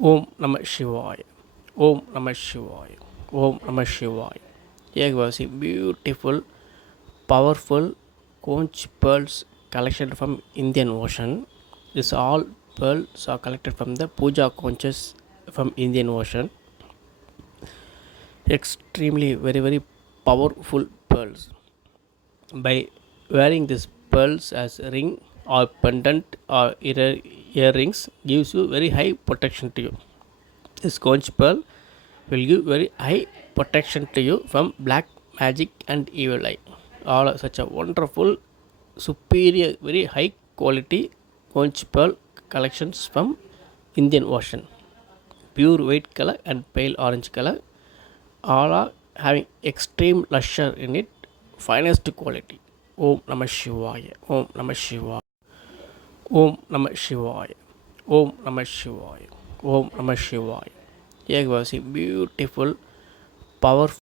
Om Namah Shivaya. Om Namah Shivaya. Om Namah Shivaya. Here was a beautiful, powerful conch pearls collection from Indian Ocean. This all pearls are collected from the puja conchs from Indian Ocean. Extremely very powerful pearls. By wearing these pearls as a ring or pendant or earrings gives you very high protection to you. This conch pearl will give very high protection to you from black magic and evil eye. All are such a wonderful, superior, very high quality conch pearl collections from Indian Ocean. Pure white color and pale orange color. All are having extreme luster in it, finest quality. Om Namah Shivaya. Om Namah Shivaya. Om Namah Shivaya. Om Namah Shivaya. Om Namah Shivaya. Here was a beautiful, powerful